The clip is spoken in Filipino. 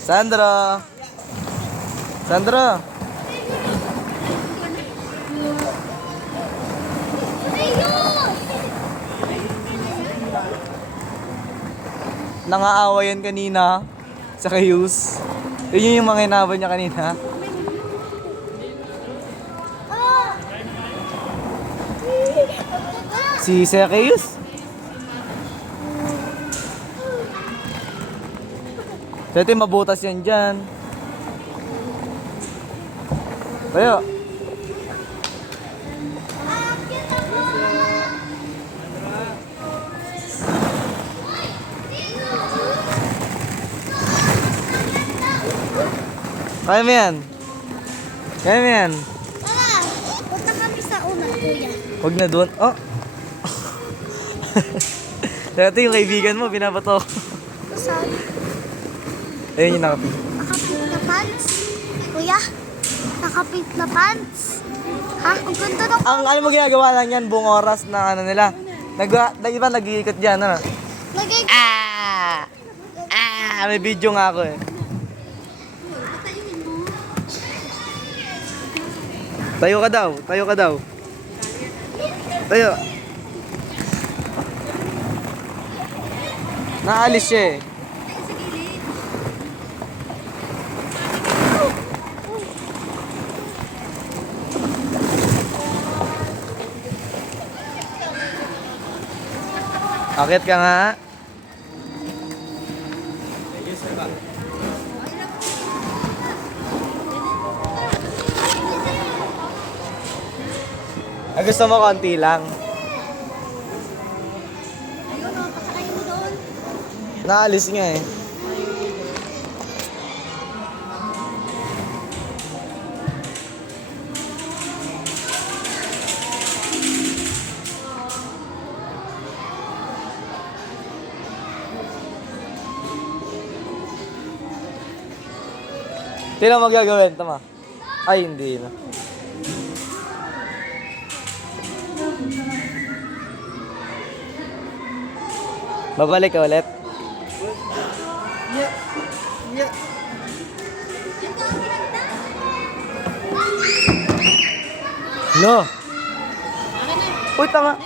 Sandro! Sandro! Nangaawa yan kanina sa Kayus. Yun yung mga inaabot niya kanina. Si Zacchaeus. Dati mabutas yan dyan. Tayo. Kaya mo yan. Kaya mo yan. Tara, punta kami sa una, kuya. Huwag na doon. Oh. Dati yung kaibigan mo, binabato. Saan? Ayun yung nakapit. Nakapit na pants? Kuya? Nakapit na pants? Ha? Ang ganda ng... Ang ano mo ginagawa lang yan, buong oras na ano nila. Iba nag-iikot dyan, ano? Lagay ko. May video nga ako eh. Tayo ka daw, tayo ka daw. Tayo. Naalis siya eh. Akit ka nga. Gusto mo konti lang. Ayun o, pasakay mo doon. Naalis nga eh. Tila magagawin, tama? Ay, hindi na. Babalik ka ulit? Lo! Uy, tama!